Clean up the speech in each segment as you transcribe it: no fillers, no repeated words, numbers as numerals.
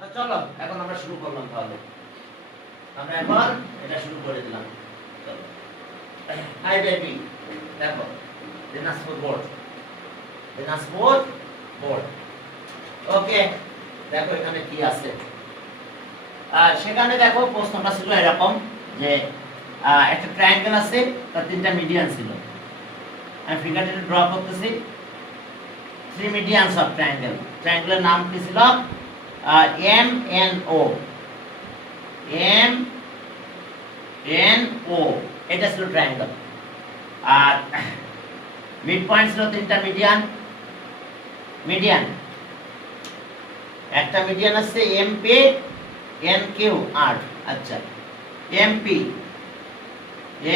তো চলো এখন আমরা শুরু করলাম। তাহলে আমরা এখন এটা শুরু করে দিলাম। চলো হাই বেবি, দেখো দিনাজপুর বোর্ড, দিনাজপুর বোর্ড। ওকে, দেখো এখানে কি আছে। সেখানে দেখো প্রশ্নটা ছিল এরকম যে একটা ট্রায়াঙ্গেল আছে, তার তিনটা মিডিয়ান ছিল। আমি ফিগারটা ড্র করতেছি। Three medians of triangle. ট্রায়াঙ্গেলের নাম কি ছিল? M N O, M N O, এটা ছিল ট্রায়াঙ্গেল। আর মিড পয়েন্ট ছিল তিনটা মিডিয়ান। মিডিয়ান একটা মিডিয়ান আছে এমপি এন কিউ আর। আচ্ছা, এমপি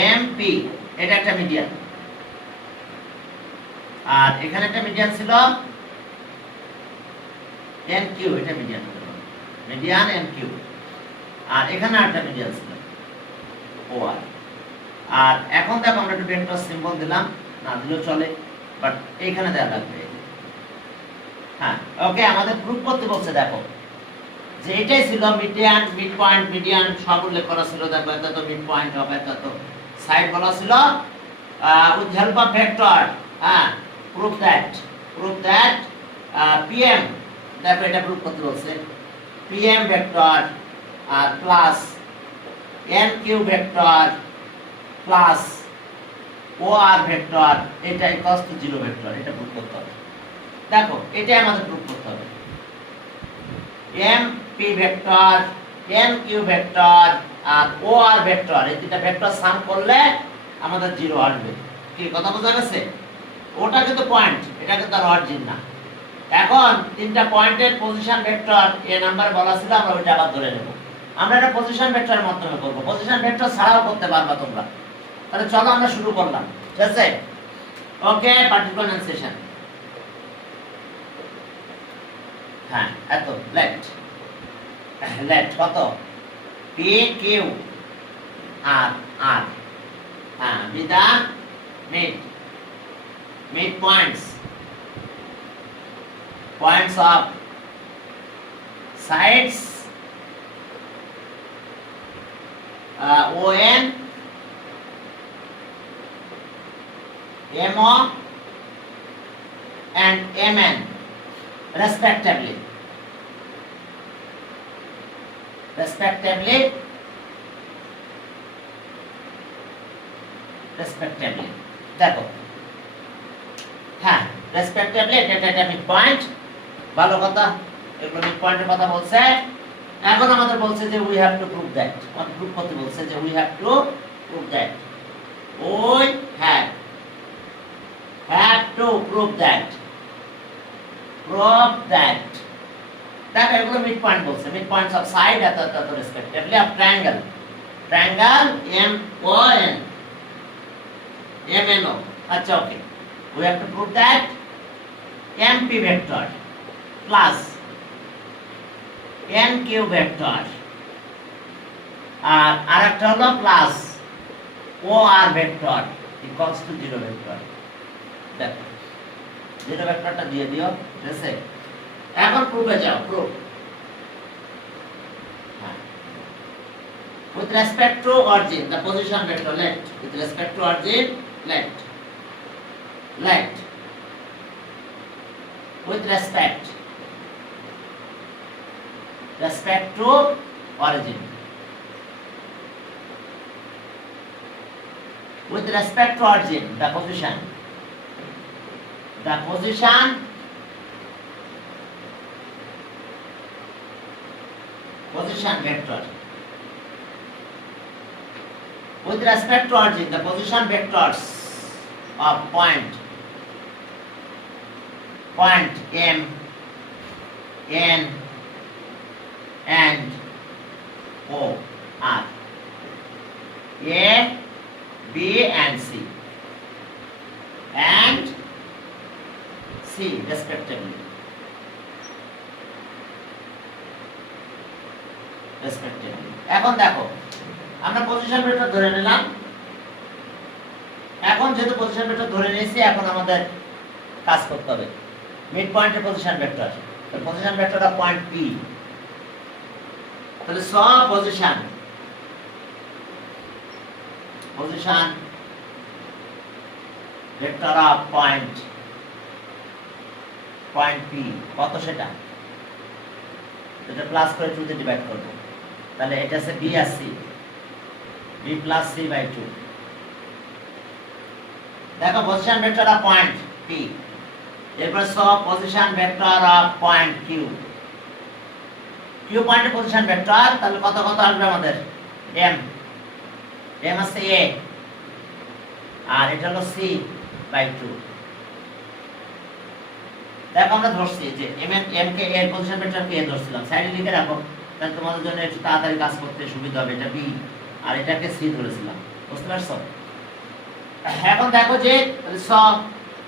এমপি এটা একটা মিডিয়ান। আর এখানে একটা মিডিয়ান ছিল এন কিউ, এটা মিডিয়ান, মিডিয়ান এন কিউ। আর এখানে একটা মিডিয়ান ছিল ও আর। আর এখন দেখো আমরা একটু ভেক্টর সিম্বল দিলাম, না দিলেও চলে, বাট এইখানে দেওয়া লাগবে। হ্যাঁ, ওকে, আমাদের প্রুফ করতে বলছে। দেখো যে এটাই ছিল মিডিয়ান, মিড পয়েন্ট, মিডিয়ান সব উল্লেখ করা ছিল। দেখো এটা তো মিড পয়েন্ট হবে, এটা তো সাইড বলা ছিল উইথ হেল্প অফ ভেক্টর। হ্যাঁ, প্রুফ দ্যাট পিএম, দেখো এটা প্রুফ করতে বলছে। পিএম ভেক্টর আর plus N Q vector plus O R vector, এটা ইকুয়ালস টু 0 ভেক্টর। এটা প্রুফ করতে হবে। দেখো এটাই আমাদের প্রুফ করতে হবে। M P vector, N Q vector আর ও আর ভেক্টর, এই তিনটা ভেক্টর সাম করলে আমাদের 0 আসবে। কি কথা বোঝা গেছে? ওটা কিন্তু পয়েন্ট, এটা কিন্তু আর অরিজিন না। এখন তিনটা পয়েন্টের পজিশন ভেক্টর এ নাম্বার বলা ছিল, আমরা ওইটা আবার ধরে নেব। আমরা এটা পজিশন ভেক্টরের মাধ্যমে করব, পজিশন ভেক্টর ছাড়াও করতে পারবা তোমরা। তাহলে চলো আমরা শুরু করলাম, ঠিক আছে? ওকে, পার্টিকুলার এনসেশন। হ্যাঁ, এত লেট কত? পি কিউ আর আর। হ্যাঁ, with the mid points of sides ON, MO and MN respectively. দেখো, হ্যাঁ, রেসপেক্টিভলি এটা মিড পয়েন্ট। ভালো কথা, এগুলো মিড পয়েন্টের কথা বলছে। এখন আমাদের বলছে যে we have to prove that, আমাদের প্রুভ করতে বলছে যে we have to prove that, we have to prove that. দেখো এগুলো মিড পয়েন্ট বলছে, মিড পয়েন্টস অফ সাইড এত respectively of triangle M O N, MNO. আচ্ছা, ওকে, we have to prove that MP vector plus NQ vector আর আরেকটা হলো plus OR vector equals to 0 vector। দেখো 0 ভেক্টরটা দিয়ে দিও, ঠিক আছে? এখন প্রুফে যাও। Proof with respect to origin, the position vector let, with respect to origin let with respect to origin, with respect to origin, the position vector, with respect to origin, the position vectors of point M, N and O are A, B and C respectively. এখন দেখো আমরা position vector ধরে নিলাম। এখন যেহেতু position vector ধরে নিয়েছি, এখন আমাদের কাজ করতে হবে মিড পয়েন্টের পজিশন ভেক্টর। তো পজিশন ভেক্টরটা পয়েন্ট পি, তাহলে সব position vector of point P কত সেটা এটা প্লাস করে 2 দিয়ে ডিভাইড করব তাহলে এটা আছে বি আর C B plus C by 2 দেখো position vector of point P এরপর সব position vector of point Q Q পয়েন্টের পজিশন ভেক্টর তাহলে কত কত আসবে আমাদের এম এম আছে এ আর এটা হলো সি বাই 2 দেখো আমরা ধরছি যে এম কে এর পজিশন ভেক্টর কে ধরছিলাম সাইডে লিখে রাখো তাহলে তোমাদের জন্য একটু তাড়াতাড়ি কাজ করতে সুবিধা হবে এটা বি আর এটাকে সি ধরেছিলাম বুঝতে পারছো এখন দেখো যে সব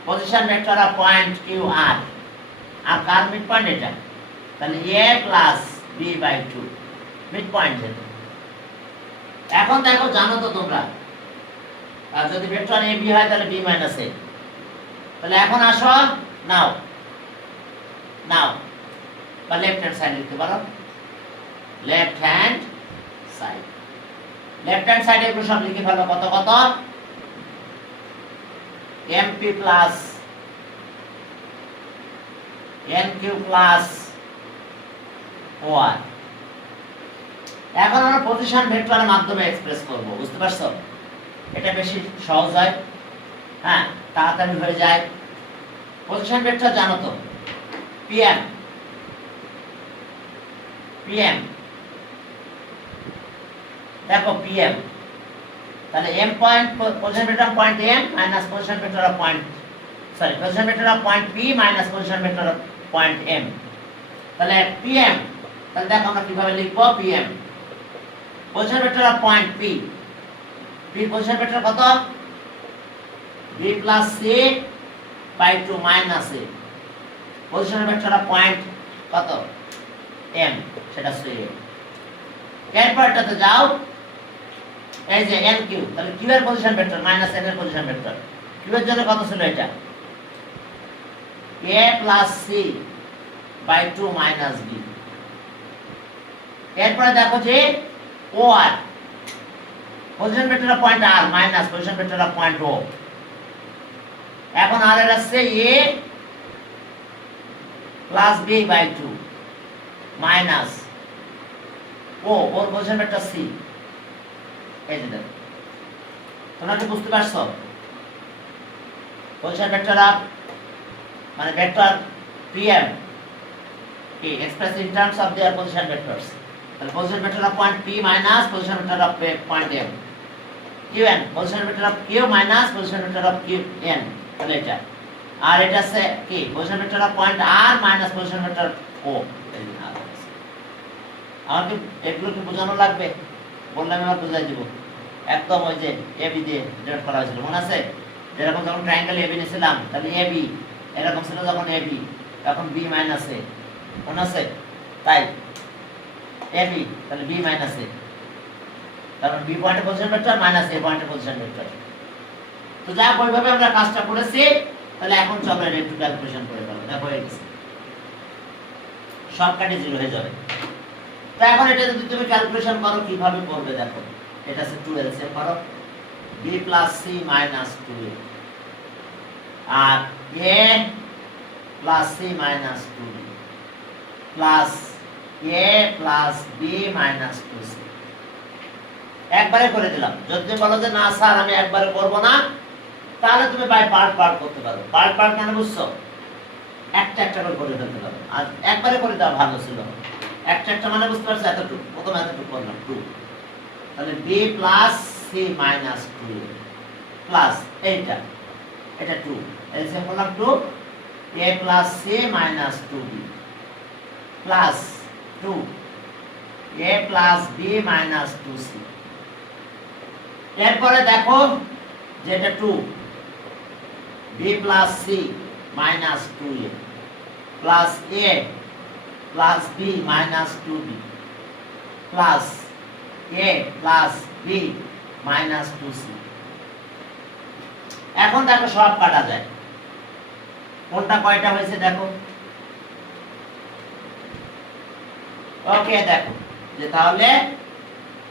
position vector of point Q আর কার মিড পয়েন্ট এটা তাহলে a plus b by 2 mid point যেটা এখন দেখো জানো তো তোমরা আর যদি ভেক্টর a b হয় তাহলে b মাইনাস a তাহলে এখন আসো নাও বা লেফট হ্যান্ড সাইড লিখতে পারো লেফট হ্যান্ড সাইড এগুলো সব লিখে ফেলো কত কত mp plus nq plus one এখন আমরা পজিশন ভেক্টরের মাধ্যমে এক্সপ্রেস করব বুঝতে পারছো এটা বেশি সহজ হয় হ্যাঁ তাড়াতাড়ি হয়ে যায় পজিশন ভেক্টর জানো তো pm দেখো pm তাহলে m point position vector point m minus position vector of point position vector of point p minus position vector of point m তাহলে pm তাহলে দেখো আমরা কিভাবে লিখব pm position vector of point p position vector কত b plus c by 2 minus a position vector of point কত m সেটা সে এরপরটাতে যাও এই যে nq তাহলে q এর পজিশন ভেক্টর মাইনাস n এর পজিশন ভেক্টর q এর জন্য কত ছিল এটা a plus c by 2 minus b এরপরে দেখো যে or position vector of point r minus position vector of point o এখন r এর আছে a plus b by 2 minus O ওর পজিশন ভেক্টর c এই যে দেখো তোমরা কি বুঝতে পারছো পজিশন ভেক্টর অফ মানে ভেক্টর pm কি express in terms of their position vectors তাহলে position vector of point p minus position vector of point m qn position vector of q minus position vector of qn তাহলে এটা আর এটা আছে কি position vector of point r minus position vector o আমাকে এগুলো কি বোঝানো লাগবে বললাম আমি বুঝাই দিব একদম ওই যে ab দিয়ে ডিনোট করা হয়েছিল মনে আছে যেরকম যখন ট্রায়াঙ্গেল ab নিয়েছিলাম তাহলে ab এরকম ছিল যখন ab তখন b মাইনাস a মনে আছে তাই ab তাহলে b মাইনাস a কারণ b পয়েন্টের পজিশন ভেক্টর মাইনাস a পয়েন্টের পজিশন ভেক্টর তো যা ওইভাবে আমরা কাজটা করেছি তাহলে এখন চলো এটা একটু ক্যালকুলেশন করে ফেলো দেখো হয়ে গেছে শর্টকাটে 0 হয়ে যাবে তো এখন এটা যদি তুমি ক্যালকুলেশন করো কিভাবে করবে দেখো এটা আছে 2 এলসিএম করো b plus c minus 2a আর a plus c minus 2b plus a plus b minus 2c একবারে করে দিলাম যদি বলো যে না স্যার আমি একবারে করব না তাহলে তুমি বাই পার্ট করতে পারো পার্ট মানে বুঝছো একটা একটা করে ফেলতে পারো আর একবারে করে দেওয়া ভালো ছিল একটা মানে বুঝতে পারছো এতটুকু প্রথম এতটুকু করলাম 2 তাহলে b plus c minus 2 plus এটা 2 এলসিএম করলাম 2 a plus c minus 2b plus 2 a plus b minus 2c এরপরে দেখো যেটা 2 b plus c minus 2a plus a plus b minus 2b plus a plus b minus 2c এখন দেখো সব কাটা যায় কোনটা কয়টা হয়েছে দেখো ওকে দেখো যে তাহলে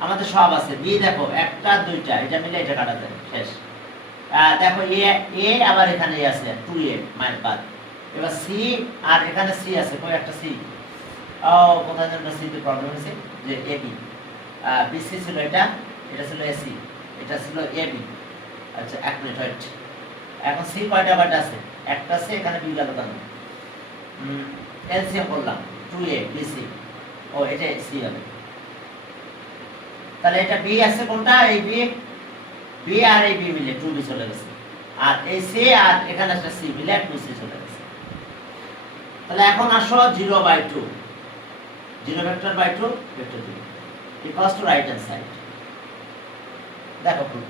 আমাদের সব আছে বি দেখো একটা দুইটা এটা মিলে এটা কাটা যায় শেষ দেখো এ আবার এখানে আছে 2a মাইনাস বাদ এবার সি আর এখানে সি আছে কই একটা সি ও কোথায় যেন সি তে প্রবলেম আছে যে এবি বিসি ছিল এটা ছিল এসি এটা ছিল এবি আচ্ছা এক মিনিট ওয়েট এখন সি কয়টা বাট আছে একটা সি এখানে বি গেল কেন এলসিএম করলাম 2a বিসি ও এটা সি হবে তাহলে এটা বি আছে কোনটা এই বি আর এই বি মিলে 2b চলে গেছে আর এই সি আর এখানে একটা সি মিলে 2c চলে গেছে তাহলে এখন আসো 0/2 0 vector by 2 vector 2 equals to right hand side দেখো প্রুফ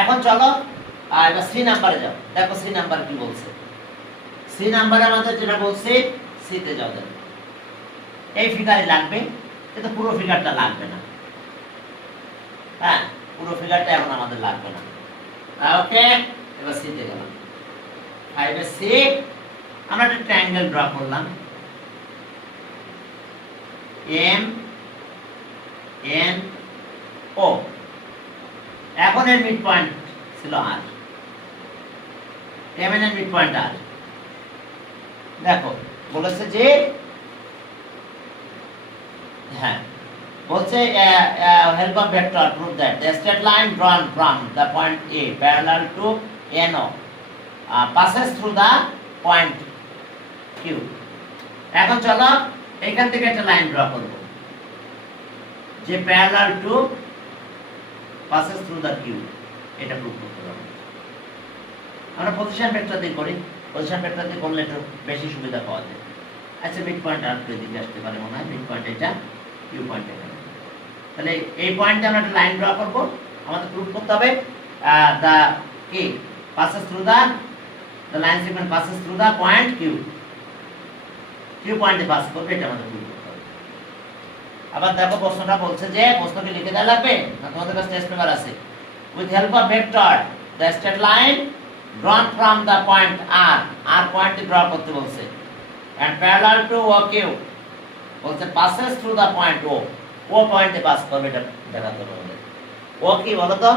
এখন চলো আর এবার সি নাম্বারে যাও দেখো সি নাম্বার কি বলছে সি নাম্বারে আমাদের যেটা বলছে সি তে যাও দেখো এই ফিগারে লাগবে কিন্তু পুরো ফিগারটা লাগবে না হ্যাঁ পুরো ফিগারটা এখন আমাদের লাগবে না ওকে এবার সি তে গেলাম 5 এর সি আমরা একটা ট্রায়াঙ্গেল ড্র করলাম এম এন ও এখন এর মিড পয়েন্ট ছিল আর এম এন এর মিড পয়েন্ট আর দেখো বলেছে যে হ্যাঁ বলছে help of vector prove that the straight line drawn from the point A parallel to NO passes through the point Q এখন চলো এইখান থেকে একটা লাইন ড্র করব যে parallel to passes through the Q এটা প্রুভ করতে হবে আমরা পজিশন ভেক্টর দিয়ে করি পজিশন ভেক্টর দিয়ে করলে একটু বেশি সুবিধা পাওয়া যায় আচ্ছা মিড পয়েন্ট আর দিকে আসতে পারে মনে হয় মিড পয়েন্ট এটা কিউ পয়েন্ট এখানে তাহলে এই পয়েন্টে আমরা একটা লাইন ড্র করব আমাদের প্রুভ করতে হবে দা কি passes through the line segment passes through the point Q পয়েন্টে পাস করবে এটা আমাদের প্রুভ করতে হবে আবার দেখো প্রশ্নটা বলছে যে প্রশ্নকে লিখে দেওয়া লাগবে না তোমাদের কাছে টেস্ট পেপার আছে with help of vector the straight line drawn from the point R পয়েন্টে ড্র করতে বলছে and parallel to OQ বলছে passes through the point O পয়েন্টে পাস করবে এটা দেখাতে হবে ও কি বলো তো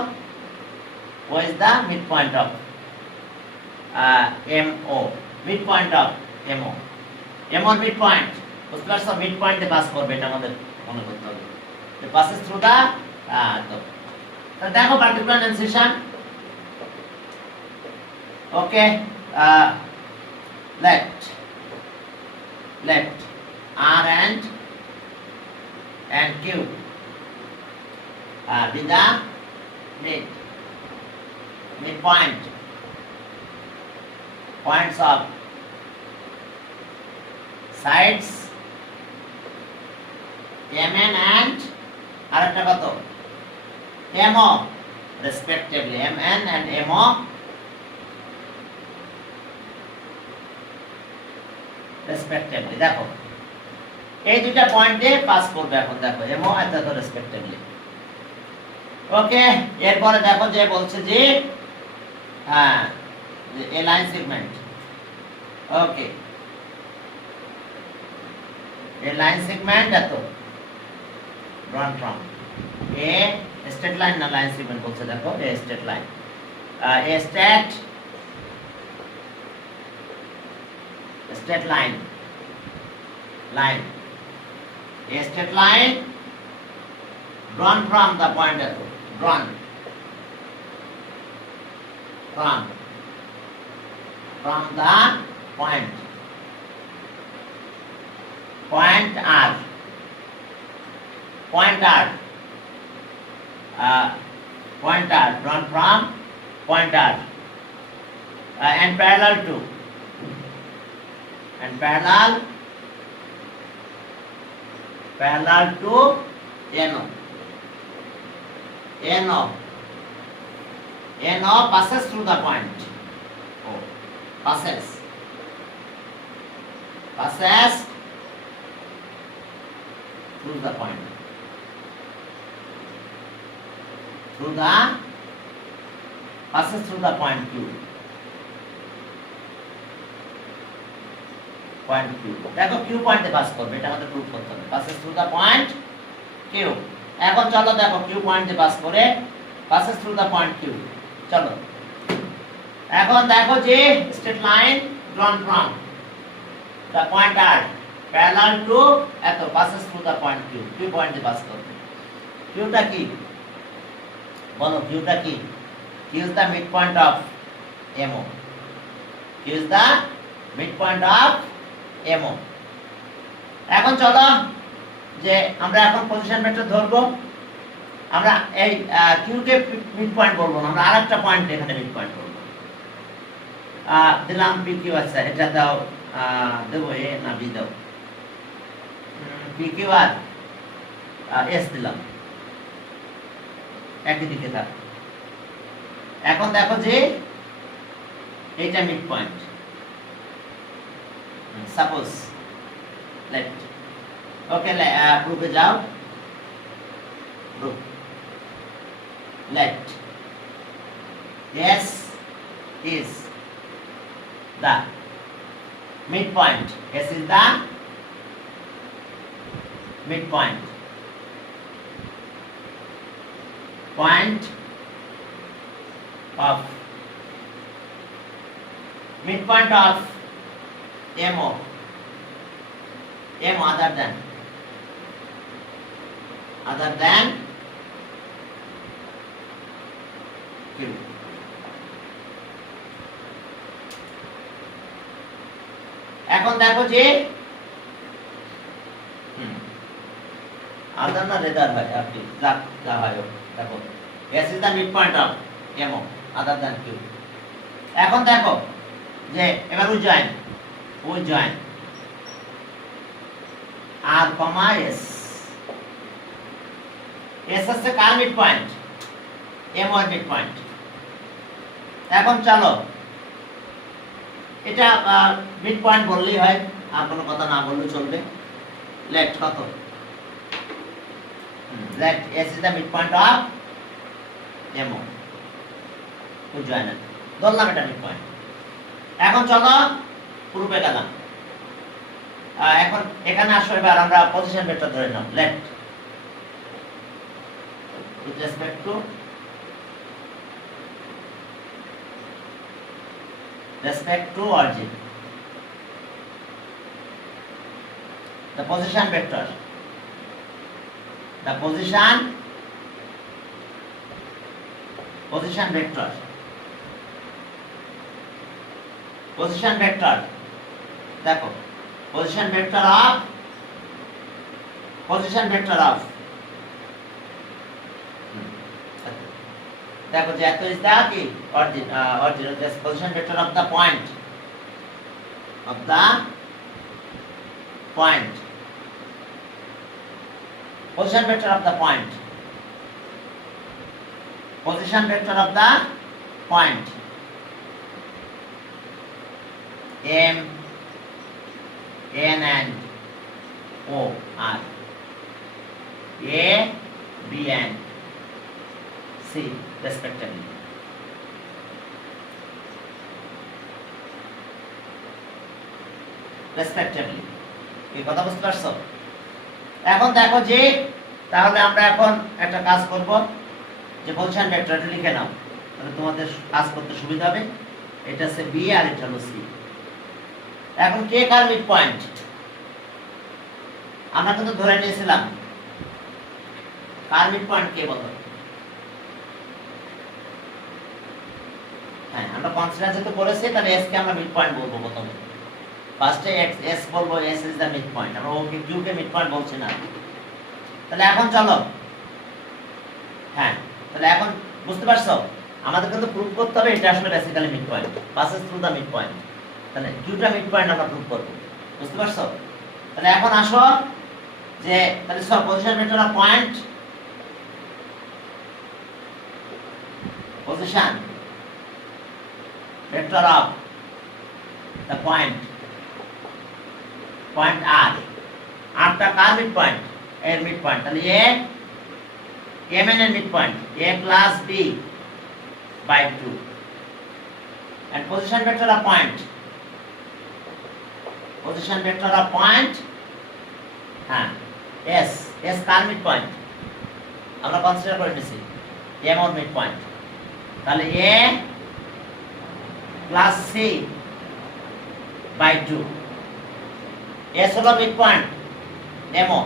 ও is the midpoint of MO midpoint of MO MO mid point বুঝতে পারছো মিড পয়েন্টে পাস করবে এটা আমাদের মনে করতে হবে it passes through the তো দেখো পার্টিকুলার এনসেশন okay left R and Q with the midpoint points of sides MN and আরেকটা কত MO respectively MN and MO respectively দেখো এই দুইটা পয়েন্টে পাস করবে এখন দেখো MO আর দেখো respectively ওকে এরপরে দেখো যে বলছে যে হ্যাঁ এ লাইন সেগমেন্ট ওকে এ লাইন সেগমেন্ট এত drawn from a straight line না লাইন সেগমেন্ট বলছে দেখো a straight line a straight line a straight line drawn from the point at drawn from the point R point R drawn from point R and parallel to NO passes through the point passes through the point passes through the point Q point Q. দেখো Q পয়েন্টে pass করবে, এটা আমাদের proof করতে হবে। Passes through the point Q. এখন চলো দেখো কিউ পয়েন্টে পাস করে passes through the point Q. চলো এখন দেখো যে straight line drawn from the point R parallel to এত passes through the point Q, Q পয়েন্টে পাস করবে। কিউটা কি বলো, কিউটা কি? Q is the midpoint of MO. Q is the midpoint of MO. এখন চলো যে আমরা এখন পজিশন ভেক্টর ধরবো। আমরা এই কিউ কে মিড পয়েন্ট বলবো না, আমরা আরেকটা পয়েন্ট এখানে মিড পয়েন্ট বলবো। দিলাম পি কিউ। আচ্ছা এটা দাও, দেবো এ না বি দাও, পি কিউ আর এস দিলাম, একই দিকে থাক। এখন দেখো যে এইটা মিড পয়েন্ট, সাপোজ লেফট। ওকে প্রুফে যাও, proof left S is the midpoint. S is the midpoint. Point of midpoint of MO. M other than Q. এখন দেখো যে আদার না রেদার হয়, আপনি যা হয় দেখো S is the mid point of MO other than Q. এখন দেখো যে এবার we join R comma S. S হচ্ছে কার মিড পয়েন্ট? এমও এর মিড পয়েন্ট। এখন চলো এটা মিড পয়েন্ট বললেই হয়, আর কোনো কথা না বললেও চলবে। লেফট কত? Left S is the mid point of MO to join. ধরলাম এটা মিড পয়েন্ট। এখন চলো প্রুফে গেলাম। এখন এখানে আসো, এবার আমরা পজিশন ভেক্টর ধরে নাও। Left with respect to origin. The position vector. The position vector. Position vector. দেখো position vector of দেখো যে এত ইজ দা কি origin position vector of the point position vector of the point M, N and O are A, B and C respectively. এই কথা বুঝতে পারছো? এখন দেখো যে তাহলে আমরা এখন একটা কাজ করব, যে পজিশন ভেক্টরটা লিখে নাও, তাহলে তোমাদের কাজ করতে সুবিধা হবে। এটা হচ্ছে বি আর এটা হলো সি। এখন কে কার মিড পয়েন্ট? আমরা কিন্তু ধরে নিয়েছিলাম কার মিড পয়েন্ট কে বলো? হ্যাঁ, আমরা কনসিডার যেহেতু করেছি, তাহলে এস কে আমরা মিড পয়েন্ট বলবো প্রথমে। ফার্স্টে এস বলবো, S is the mid point. আমরা ওকে কিউ কে মিড পয়েন্ট বলছি না। তাহলে এখন চলো, হ্যাঁ তাহলে এখন বুঝতে পারছো আমাদের কিন্তু প্রুফ করতে হবে এটা আসলে basically mid point, passes through the mid point. তাহলে কিউটা মিড পয়েন্ট আমরা প্রুফ করব, বুঝতে পারছো? তাহলে এখন আসো যে তাহলে সব position vector of point, position vector of the point R টা কার মিড পয়েন্ট? এর মিড পয়েন্ট। তাহলে a mn এর mid point a plus b by 2 and position vector of point position vector of point, হ্যাঁ S, S কার mid point আমরা consider করে নিছি M or mid point, তাহলে এ প্লাস সি বাই 2, এস হলো mid point এমও,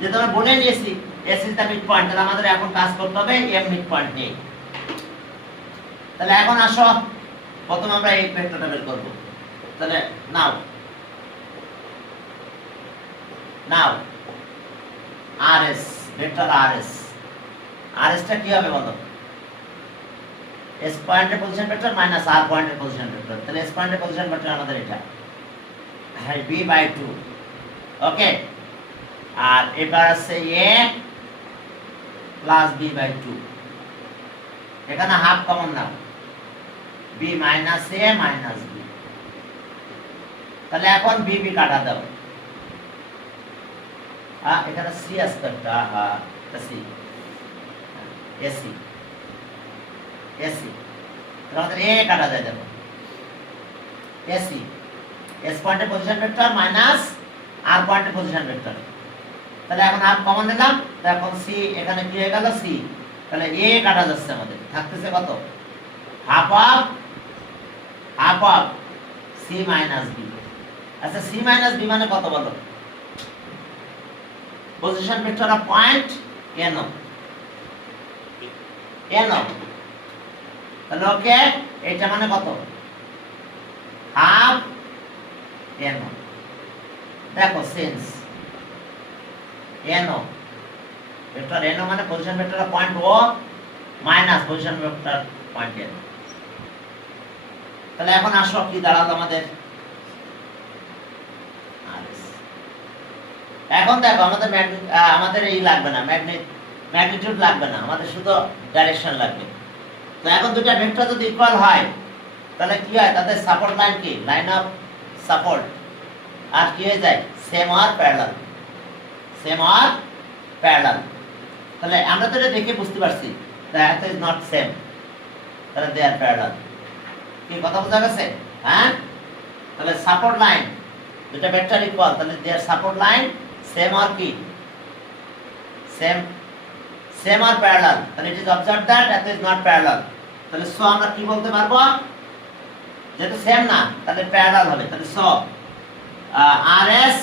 যেটা আমরা বলে নিয়েছি S is the mid point, তাহলে আমাদের এখন কাজ করতে হবে এম মিড পয়েন্ট নিয়ে। তাহলে এখন আসো প্রথমে আমরা এই ভেক্টরটা বের করব। তাহলে নাও আরএস ভেক্টর আরএস, আরএসটা কি হবে বলো? এস পয়েন্টের পজিশন ভেক্টর মাইনাস আর পয়েন্টের পজিশন ভেক্টর, তাহলে এস পয়েন্টের পজিশন ভেক্টর আমাদের এটা বি বাই 2, ওকে। আর এবার আছে এ প্লাস বি বাই 2, এখানে হাফ কমন নাও, B minus A minus B, তাহলে এখন বি বি কাটা দাও, এখানে C aspect, C AC AC, আমাদের এ কাটা যায়, দেখো এসি, এস পয়েন্টের পজিশন ভেক্টর মাইনাস আর পয়েন্টের পজিশন ভেক্টর, তাহলে এখন হাফ কমন নিলাম, এখন সি এখানে কি হয়ে গেল সি, তাহলে এ কাটা যাচ্ছে, আমাদের থাকতেছে কত half of C minus B. আচ্ছা সি মাইনাস বি মানে কত বলো? Position vector of point N, তাহলে ওকে এটা মানে কত হাফ এন, দেখো সেন্স এন ভেক্টর এন মানে position vector of point O minus position vector point N. তাহলে এখন আসো কি দাঁড়ালো আমাদের, এখন দেখো আমাদের আমাদের এই লাগবে না, ম্যাগনিটিউড লাগবে না, আমাদের শুধু ডাইরেকশন লাগবে। তো এখন দুটো ভেক্টর যদি ইকুয়াল হয় তাহলে কি হয়, তাদের সাপোর্ট লাইন কি, লাইন অফ সাপোর্ট, আর কি হয়ে যায় same are parallel, same are parallel. তাহলে আমরা তো এটা দেখে বুঝতে পারছি দ্যাট ইজ নট সেম, তাহলে দে আর প্যারালাল। কি কথা বোঝা গেছে? হ্যাঁ, তাহলে সাপোর্ট লাইন দুটো ভেক্টর ইকুয়াল, তাহলে দে আর সাপোর্ট লাইন সেম আর কি সেম আর প্যারালাল, তাহলে it is observe that that is not parallel। তাহলে সো আমরা কি বলতে পারবো, যেহেতু সেম না তাহলে প্যারালাল হবে, তাহলে so RS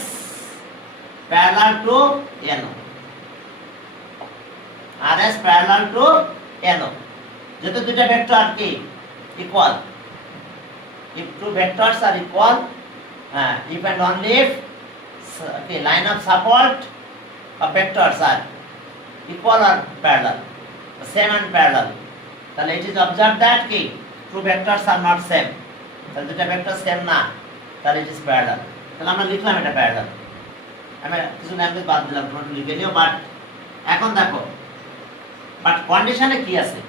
parallel to NO, RS parallel to NO, যেহেতু দুটো ভেক্টর কি equal, if two vectors are equal, if and only if okay, line of support of vectors are equal or parallel, same and parallel, তাহলে it is observed that কি two vectors are not same, তাহলে দুটো vector same না, তাহলে it is parallel। তাহলে আমরা লিখলাম এটা প্যারালাল, আমি কিছু ল্যাঙ্গুয়েজ বাদ দিলাম, তোমরা লিখে নিও। বাট এখন দেখো, বাট কন্ডিশনে কি আছে,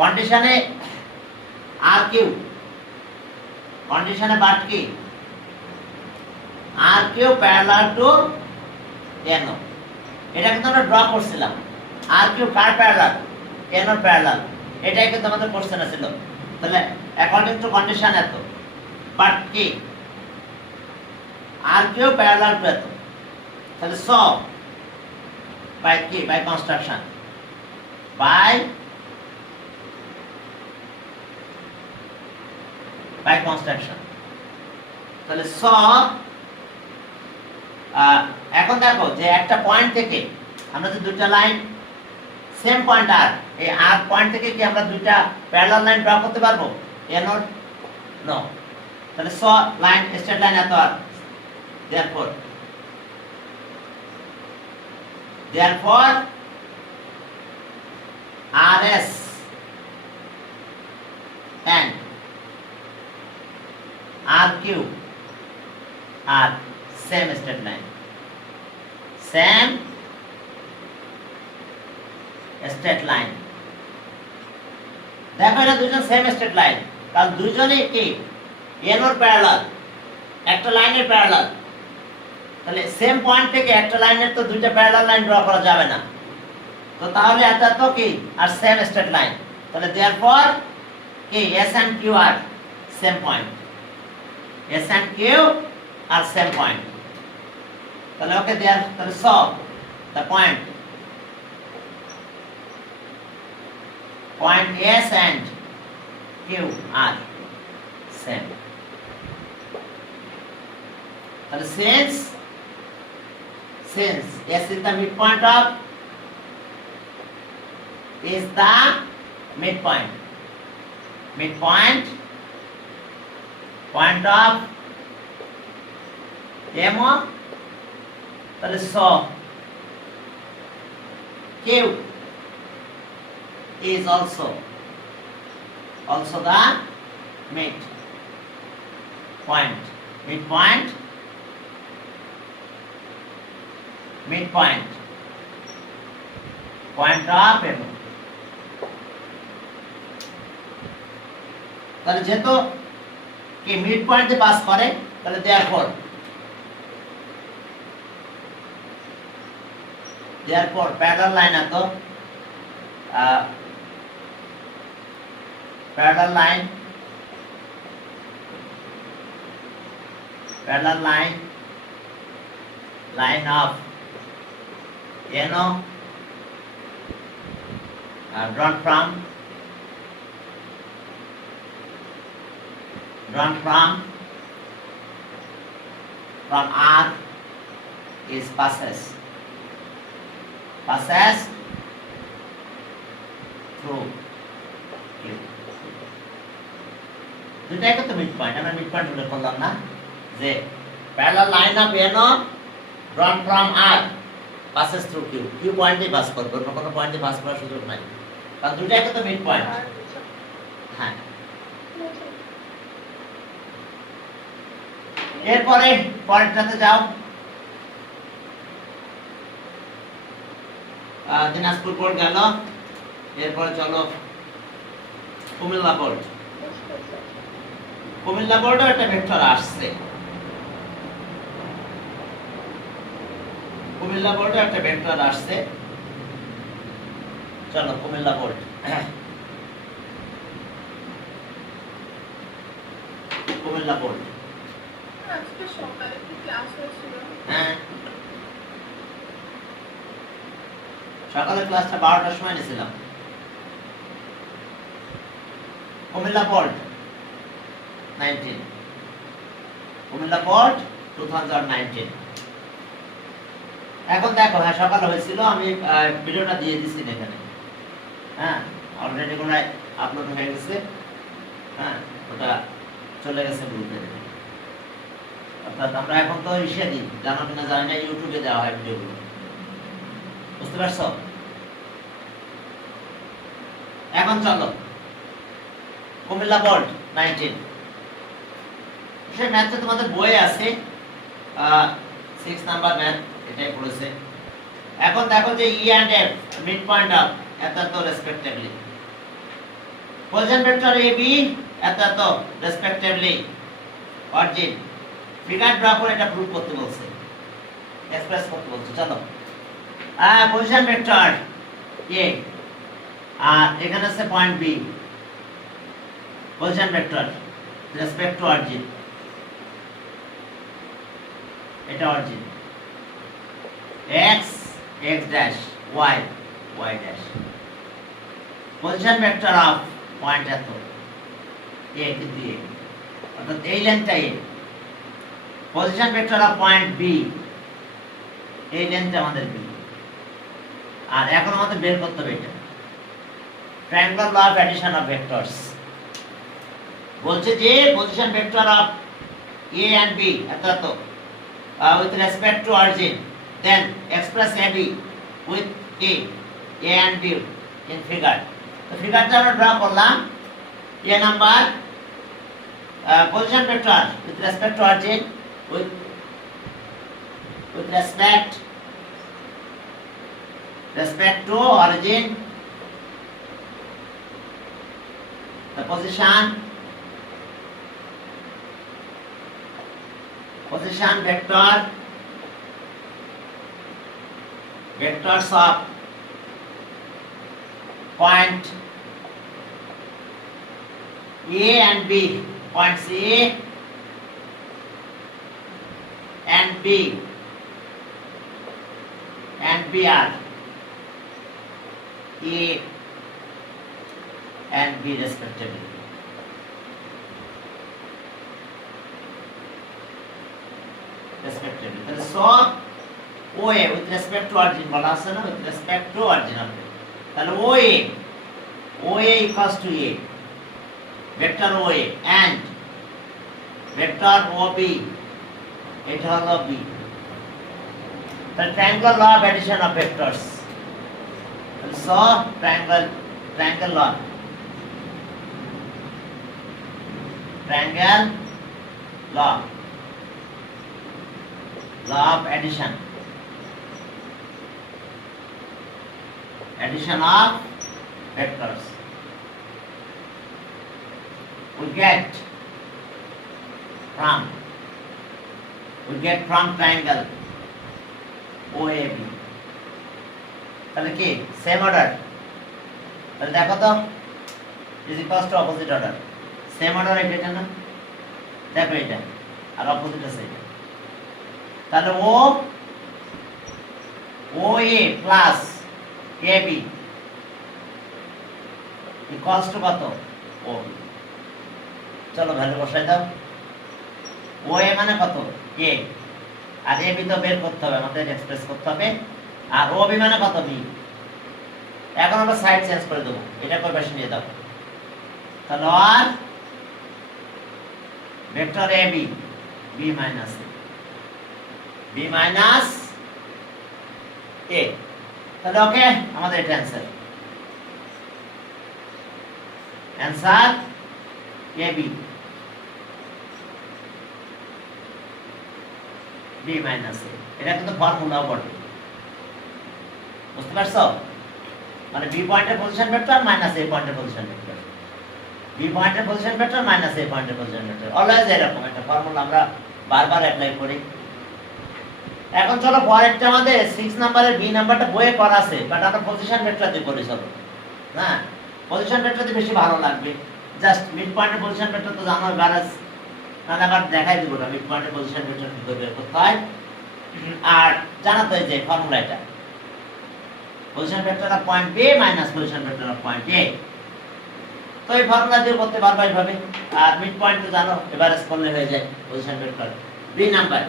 কন্ডিশনে আর কিউ, কন্ডিশনে বাট কি আর কিউ প্যারালাল টু এনও, এটা কিন্তু আমরা ড্র করছিলাম, আর কিউ কার প্যারালাল, এনওর প্যারালাল, এটাই কিন্তু আমাদের কোশ্চেনে ছিল। তাহলে অ্যাকর্ডিং টু কন্ডিশন এত, বাট কি আর কিউ প্যারালাল টু এত, তাহলে সো বাই কি, বাই কনস্ট্রাকশন, বাই কনস্ট্রাকশন, তাহলে সো এখন দেখো যে একটা পয়েন্ট থেকে আমরা যে দুটো লাইন সেম পয়েন্ট আর, এই আর পয়েন্ট থেকে কি আমরা দুইটা প্যারালাল লাইন ড্র করতে পারবো, এন অর নো, তাহলে সো লাইন স্ট্রেট লাইন এত আর, therefore RS and RQ are same straight line, same straight line। দেখো এটা দুজন সেম স্ট্রেট লাইন, কারণ দুজনেই কি এন ওর প্যারালাল, একটা লাইনের প্যারালাল, তাহলে সেম পয়েন্ট থেকে একটা লাইনের তো দুইটা প্যারালাল লাইন ড্র করা যাবে না, তো তাহলে এটা তো কি আর সেম স্ট্রেট লাইন, তাহলে देयरफॉर কি S and Q are same point, S and Q are same point. তাহলে ওকে দেয়ার তাহলে solve the point S and Q are same. তাহলে since S is the midpoint of point of MO, তাহলে so Q is also the midpoint point of MO. তাহলে যেহেতু কি mid পয়েন্টে pass করে তাহলে therefore parallel line আতো parallel line of drawn from R is passes through Q. দুটাই কত mid point আমরা মিড পয়েন্ট বলে করলাম না যে parallel line of NO drawn from R passes through Q. Q পয়েন্টে পাস করবে, অন্য কোনো পয়েন্টে পাস করার সুযোগ নাই, কারণ দুটাই কত মিড পয়েন্ট। হ্যাঁ, এরপরে পরেরটাতে যাও। দিনাজপুর বোর্ড গেল, এরপরে চলো কুমিল্লা বোর্ড। কুমিল্লা বোর্ডেও একটা ভেক্টর আসছে, চলো কুমিল্লা বোর্ড। কুমিল্লা বোর্ড আজকে সকালে কি ক্লাস হয়েছিল? হ্যাঁ, সকালে ক্লাসটা 12টার সময় নিয়েছিলাম। Comilla board 19, Comilla board 2019। এখন দেখো, হ্যাঁ সকালে হয়েছিল, আমি ভিডিওটা দিয়ে দিছি এখানে। হ্যাঁ, অলরেডি কোনায় আপলোড হয়ে গেছে। হ্যাঁ, ওটা চলে গেছে গ্রুপে। অর্থাৎ আমরা এখন তো ইসে দিই, জানো কিনা জানি না, ইউটিউবে দেওয়া হয় ভিডিওগুলো, বুঝতে পারছো? এখন চলো কুমিল্লা বোর্ড 19। সেই ম্যাথটা তোমাদের বইয়ে আছে, 6 নাম্বার ম্যাথ, এটাই পড়েছে। এখন দেখো যে E and F mid point of এত রেসপেক্টিভলি, পজিশন ভেক্টর AB এত রেসপেক্টিভলি অরিজিন। ফিগার ড্র করে এটা প্রুফ করতে বলছে, এক্সপ্রেস করতে বলছে। চলো, পজিশন ভেক্টর A আর এখানে আছে point B, position vector respect to origin, এটা origin x dash y dash। Position vector of point এত A কিন্তু A, অর্থাৎ এই লেন্থটা A। Position vector of point B, এই লেন্থটা আমাদের B। আর এখন আমাদের বের করতে হবে এটা triangular law of addition of vectors. বলছে যে position vector of A and B এত with respect to origin, then express AB with A and B in figure. তো ফিগারটা আমরা ড্র করলাম। A number position vector with respect to origin, with respect to origin, the position vector, vectors of point A and B, points A B are A and B respectively. So OA with respect to origin বলা আছে না, with respect to origin হবে, তাহলে OA equals to A, vector OA and vector OB, এটা হলো B. The triangular law of addition of vectors. So triangle law of addition of vectors. We get from triangle OAB. তাহলে কি same order, তাহলে দেখো তো is equals to opposite order, same order এটা না, দেখো এটা আর অপোজিট আছে এটা, তাহলে OA plus AB equals to কত OB। চলো ভ্যালু বসাই দাও। OA মানে কত A, আর AB তো বের করতে হবে, আমাদের এক্সপ্রেস করতে হবে, আর OB মানে কত B। এখন আমরা সাইড চেঞ্জ করে দেবো, এটা করে বেশি নিয়ে দাও, তাহলে আর vector AB B minus A, তাহলে ওকে আমাদের এটা answer AB B minus A। এটা কিন্তু ফর্মুলাও বটে, বুঝতে পারছো? মানে বি পয়েন্টের পজিশন ভেক্টর মাইনাস এ পয়েন্টের পজিশন ভেক্টর, বি পয়েন্টের পজিশন ভেক্টর মাইনাস এ পয়েন্টের পজিশন ভেক্টর, অলওয়েজ এরকম একটা ফর্মুলা আমরা বারবার অ্যাপ্লাই করি। এখন চলো পরেরটা, আমাদের 6 নাম্বারের বি নাম্বারটা বইয়ে করা আছে, বাট আমরা পজিশন ভেক্টর দিয়ে করি। চলো না, পজিশন ভেক্টর দিয়ে বেশি ভালো লাগবে। জাস্ট মিড পয়েন্টের পজিশন ভেক্টর তো জানো, ব্যালেন্স না আবার দেখাই দিব না মিড পয়েন্টের পজিশন ভেক্টর কি করে বের করতে হয়, আর জানাতে হয় যে ফর্মুলা এটা position vector of point B minus position vector of point A, তো এই ফর্মুলা দিয়ে করতে পারবা এইভাবে। আর মিড পয়েন্ট তো জানো, এভারেজ করলে হয়ে যায় position vector. B number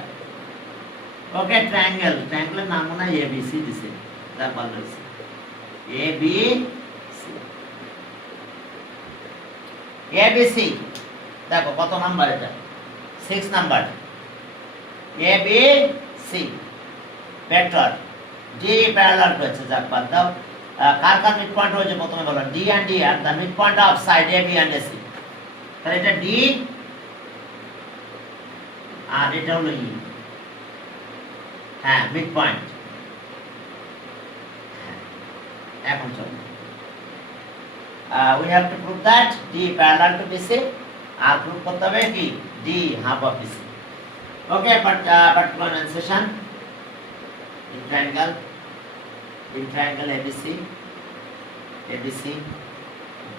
okay, ট্রায়াঙ্গেলের নাম মনে হয় ABC দিছে, যা ভালো হয়েছে ABC। দেখো কত নাম্বার এটা, 6 number ABC vector D parallel হয়েছে, যাক বাদ দাও। কার কার মিড পয়েন্ট হয়েছে প্রথমে বলো, D and D are the mid point of side A B and C, তাহলে এটা ডি আর এটা হলো ই, হ্যাঁ মিড পয়েন্ট। এখন চলো we have to prove that D parallel to BC, আর প্রুভ করতে হবে কি D half of BC। okay, but particular enunciation in triangle ABC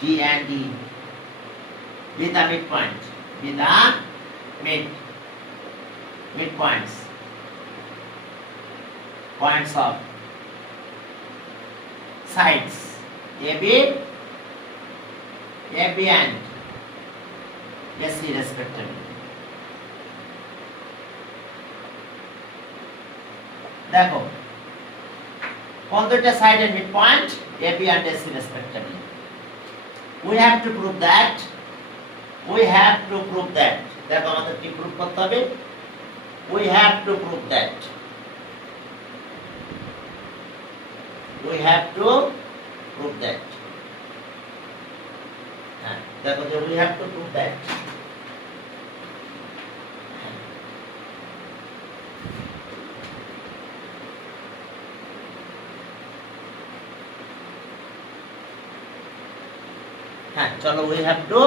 D and D be the midpoint, be the midpoints of sides AB and AC respectively। দেখো কোন দুইটা সাইডের mid point AB and AC respectively, we have to prove that দেখো আমাদের কি prove করতে হবে, we have to prove that হ্যাঁ দেখো যে we have to prove that। হ্যাঁ চলো we have to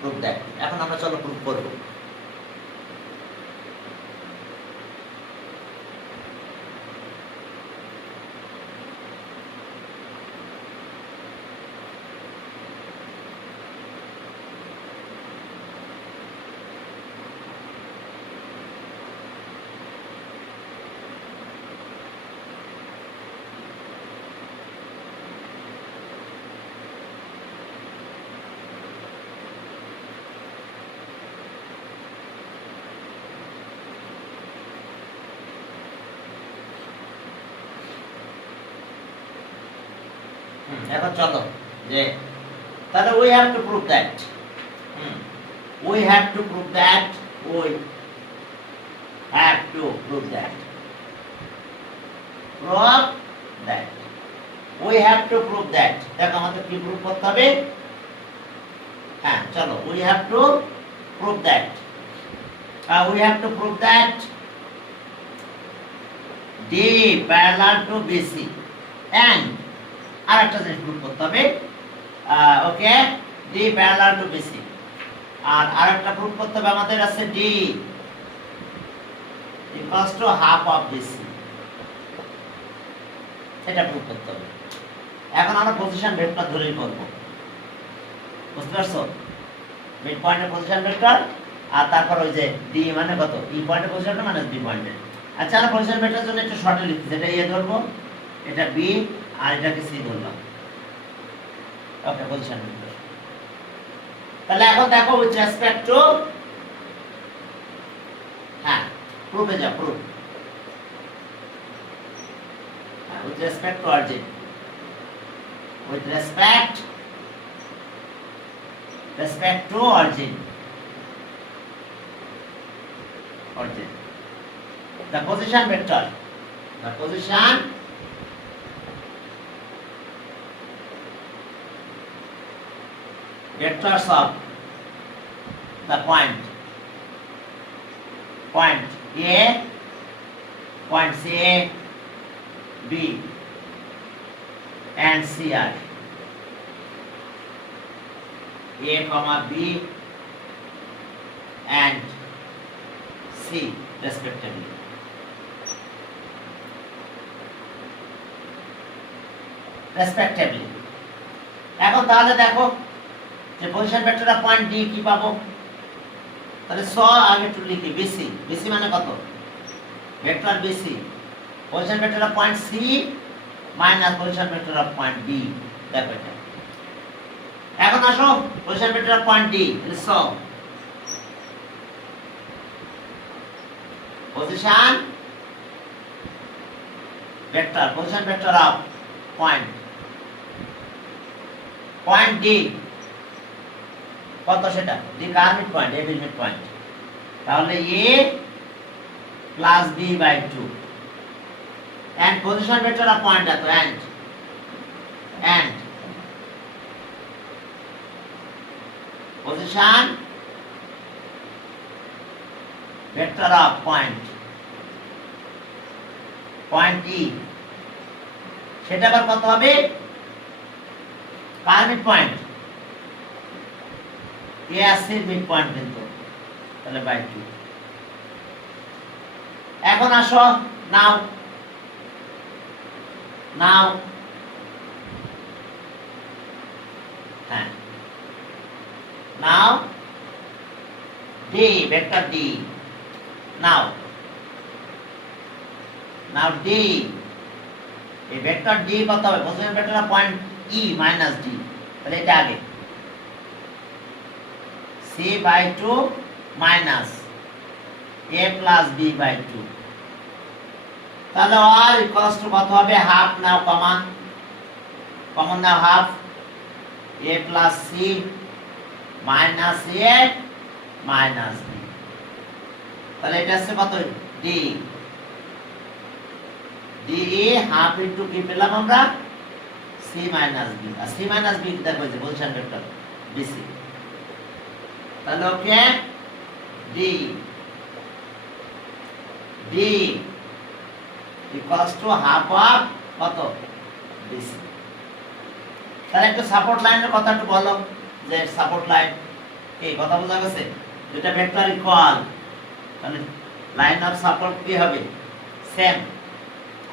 prove that। এখন আমরা চলো প্রুভ করব। এখন চলো যে তাহলে we have to prove that we have to prove that we have to prove that prove that we have to prove that দেখো আমাদের কি প্রুফ করতে হবে হ্যাঁ চলো we have to prove that we have to prove that D parallel to BC and আরেকটা জিনিস proof করতে হবে ওকে D parallel to BC আর আরেকটা প্রুফ করতে হবে আমাদের আছে D equals to half of BC এটা প্রুফ করতে হবে এখন আমরা পজিশন ভেক্টর ধরেই করব বুঝতে পারছো মিড পয়েন্টের পজিশন ভেক্টর আর তারপর ওই যে ডি মানে কত ই পয়েন্টের পজিশনটা মানে ডি পয়েন্টের আচ্ছা আমরা পজিশন ভেক্টরের জন্য একটু শর্টে লিখছি এটা এ ধরবো এটা বি আর এটাকে সি ধরলাম ওকে পজিশন ভেক্টর তাহলে এখন দেখো উইথ রেসপেক্ট টু হ্যাঁ প্রুফে যা proof with respect to origin with respect to origin the position vectors of the point A point C B and C are A comma B and C respectively. এখন তাহলে দেখো যে position vector of point D কি পাবো তাহলে স আগে একটু লিখি বিসি বিসি মানে কত vector BC position vector of point C minus position vector of point B দেখো এটা এখন আসো position vector of point D so position vector of point D কত সেটা D car mid point A mid point তাহলে A plus B by 2 and position vector of point at and position vector of point E সেটা আবার কত হবে কার mid point A আছে mid point কিন্তু তাহলে বাই 2 এখন আসো নাও now D vector D now D এই vector D কত হবে position vector of point E minus D তাহলে এটা আগে C by 2 minus A plus B by 2 তাহলে r equals to কত হবে half now common now half a plus c minus a minus b তাহলে এটা আছে কত d হাফ ইনটু কি পেলাম আমরা c minus b আর c minus b দেখো যে পজিশন ভেক্টর bc তাহলে ওকে d equals to half of কত BC তাহলে একটু সাপোর্ট লাইনের কথা একটু বলো যে সাপোর্ট লাইন কি কথা বোঝা গেছে দুটো ভেক্টর ইকুয়াল তাহলে লাইন অফ সাপোর্ট কি হবে সেম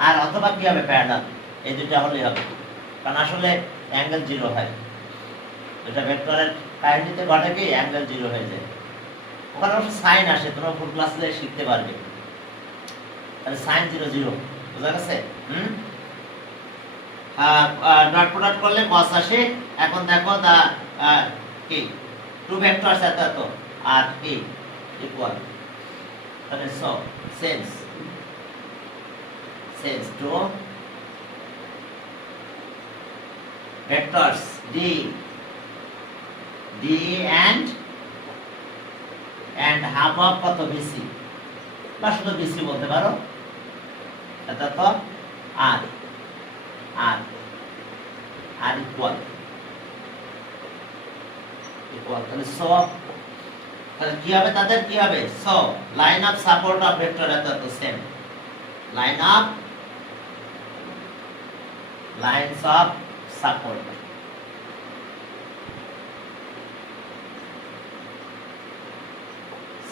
আর অথবা কি হবে প্যারালাল এই দুটো হলেই হবে কারণ আসলে অ্যাঙ্গেল 0 হয় দুটো ভেক্টরের কাহিনীতে ঘটে কি অ্যাঙ্গেল 0 হয়ে যায় ওখানে অবশ্য সাইন আসে তোমরা ফুল ক্লাসে শিখতে পারবে তাহলে sin 0 0 বুঝা গেছে ডট প্রোডাক্ট করলে cos আসে এখন দেখো দা কি টু ভেক্টরস এত আর কি ইকুয়াল তাহলে so since two vectors D D and half of কত বিসি, বা শুধু বিসি বলতে পারো, এটা তো আর আর আর ইকুয়াল ইকুয়াল, তাহলে সো তাহলে কি হবে, তাদের কি হবে, so line of support of vector এত তো same, line of lines of support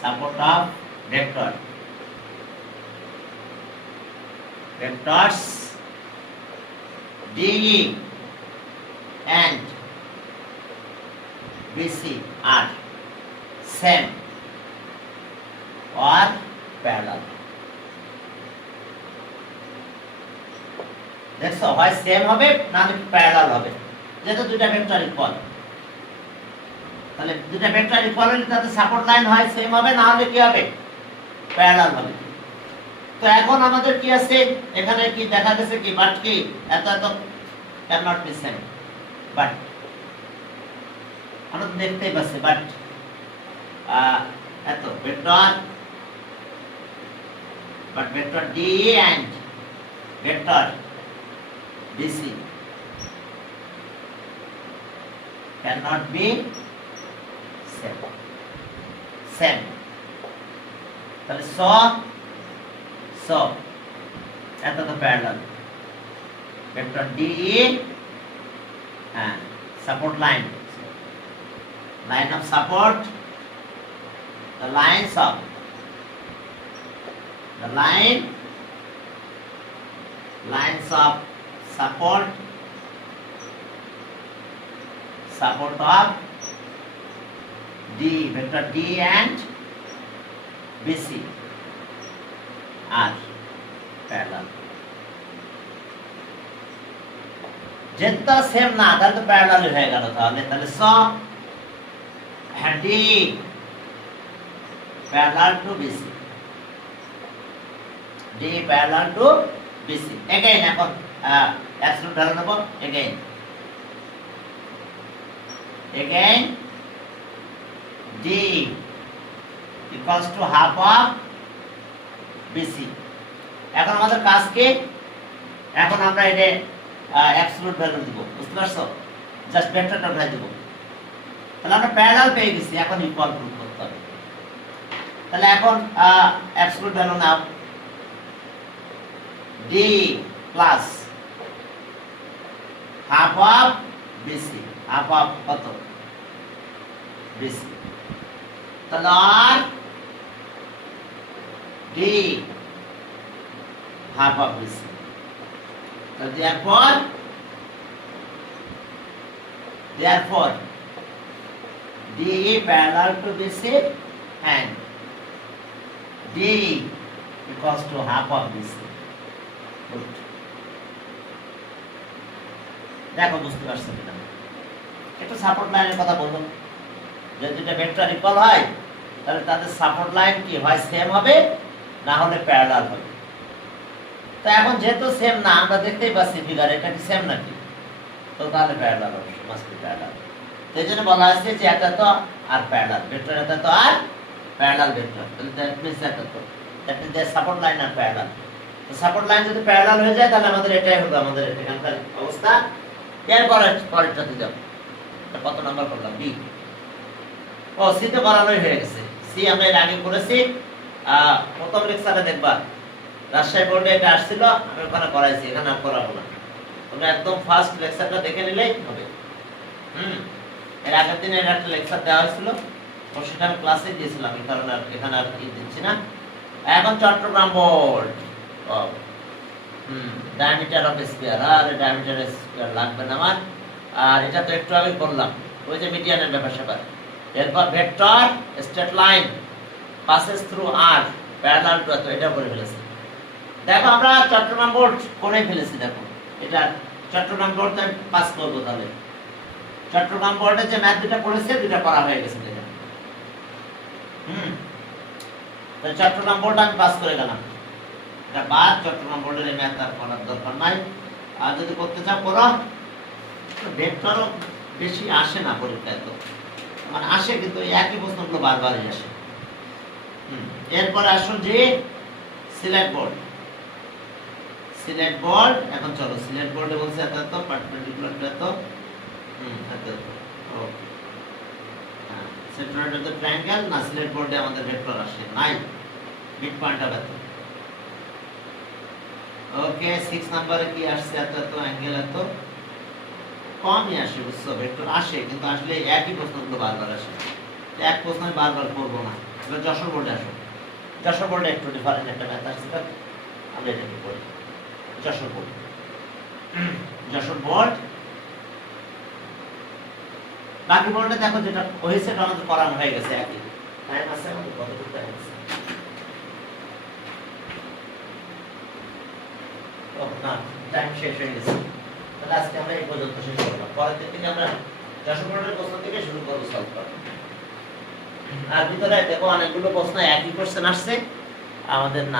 support of vector, vectors DE and BC are same or parallel. দেখছো হয় সেম হবে না প্যারালাল হবে, যেহেতু দুইটা ভেক্টর ইকুয়াল, তাহলে দুটো ভেক্টর ইকুয়াল হলে তাদের সাপোর্ট লাইন হয় সেম হবে, না হলে কি হবে, প্যারালাল হবে। তো এখন আমাদের কি আছে এখানে, কি দেখা গেছে কি, বাট কি এত এত can not be same, but আমরা তো দেখতেই পাচ্ছি, বাট এত vector, but vector D and vector BC can not be same, তাহলে সো এত তো প্যারালাল, ভেক্টর ডিই হ্যাঁ support line, line of support, the lines of the lines of support of D, vector D and BC are parallel. যেটা same না তাহলে তো parallel হয়ে গেল, তাহলে so D parallel to BC, D parallel to BC. Again এখন absolute value নেব, again D equals to half of BC. এখন আমাদের কাজ কি, এখন আমরা এটা অ্যাবসলিউট ভ্যালু দিব, বুঝতে পারছো, জাস্ট ভেক্টরটা উঠাই দিব, তাহলে আমরা প্যারালাল পেয়ে গেছি, এখন ইকুয়াল প্রুফ করতে হবে। তাহলে এখন absolute value now, D plus half of BC, half of কত BC, তাহলে আর D half of BC. So therefore DE parallel to BC and D equals to half of BC. Good. দেখো বুঝতে পারছো কিনা, একটু সাপোর্ট লাইনের কথা বলবো, যদি দুটো ভেক্টর ইকুয়াল হয় তাহলে তাদের সাপোর্ট লাইন কি হয় সেম হবে, না হলে প্যারালাল হবে। তো এখন যেহেতু সেম না, আমরা দেখতেই পাচ্ছি ফিগার, এটা কি সেম নাকি, তো তাহলে প্যারালাল হবে, মাস্ট বি প্যারালাল। তো এই জন্য বলা হয়েছে যে এটা তো আর প্যারালাল ভেক্টর, এটা তো আর প্যারালাল ভেক্টর, তাহলে দ্যাট মিন্স এটা তো that means the support line are parallel. তো সাপোর্ট লাইন যদি প্যারালাল হয়ে যায় তাহলে আমাদের এটাই হবে আমাদের এখানকার অবস্থা। এরপরে পরেরটাতে যাব, এটা কত নাম্বার করলাম, বি, ও সি তো করানোই হয়ে গেছে, সি আমরা এর আগে করেছি, প্রথম লেকচারে দেখবা রাজশাহী বোর্ডে এটা আসছিল, আমি ওখানে করাইছি, এখানে আর করাবো না, তোমরা একদম ফার্স্ট লেকচারটা দেখে নিলেই হবে। এর আগের দিন এর একটা লেকচার দেওয়া হয়েছিল, সেটা আমি ক্লাসে দিয়েছিলাম, এই কারণে এখানে আর দিচ্ছি না। এখন Chittagong board, diameter of sphere, আর ডায়ামিটার স্ফিয়ার লাগবে না আমার, আর এটা তো একটু আগে করলাম, ওই যে মিডিয়ানের ব্যাপার স্যাপার। এরপর vector straight line passes through R parallel to, তো এটা করে ফেলেছি। দেখো আমরা চট্টগ্রাম বোর্ড করে ফেলেছি, দেখো এটা চট্টগ্রাম বোর্ড আমি পাস করব, তাহলে চট্টগ্রাম বোর্ডে যে ম্যাথ দুটো পড়েছে দুটো করা হয়ে গেছে দেখেন। তো চট্টগ্রাম বোর্ড আমি পাস করে গেলাম, এটা বাদ, চট্টগ্রাম বোর্ডের এই ম্যাথ আর করার দরকার নাই, আর যদি করতে চাও করো। ভেক্টরও বেশি আসে না পরীক্ষায়, তো মানে আসে কিন্তু এই একই প্রশ্নগুলো বারবারই আসে। এরপরে আসুন যে সিলেট বোর্ড। সিলেট বোর্ড, এখন চলো সিলেট বোর্ডে বলছে এত এত পার্টিকুলার এত এত এত। ওকে, সেন্ট্রয়েড অফ দ্য ট্রায়াঙ্গেল না, সিলেট বোর্ডে আমাদের ভেক্টর আসে নাই, মিড পয়েন্ট অফ এত। ওকে, 6 নম্বরে কি আসছে এত এত অ্যাঙ্গেল এত, কমই আসে বুঝছো, ভেক্টর আসে কিন্তু আসলে একই প্রশ্নগুলো বারবার আসে, এক প্রশ্ন বারবার করবো না। এবার যশোর বোর্ডে আসো। যশোর বোর্ডে একটু ডিফারেন্ট একটা ম্যাথ আসছে, আমরা এটাকে করি। যশোর বোর্ড, যশোর বোর্ড, বাকি বোর্ডে দেখো যেটা হয়েছে এটা আমাদের করানো হয়ে গেছে, একই টাইম আছে আমাদের, কতটুকু টাইম আছে? ও না, টাইম শেষ হয়ে গেছে, তাহলে আজকে আমরা এই পর্যন্ত শেষ করলাম। পরের দিন থেকে আমরা যশোর বোর্ডের প্রশ্ন থেকে শুরু করবো সলভ করা। আর ভিতরে দেখো অনেকগুলো প্রশ্ন একই কোশ্চেন আসছে আমাদের না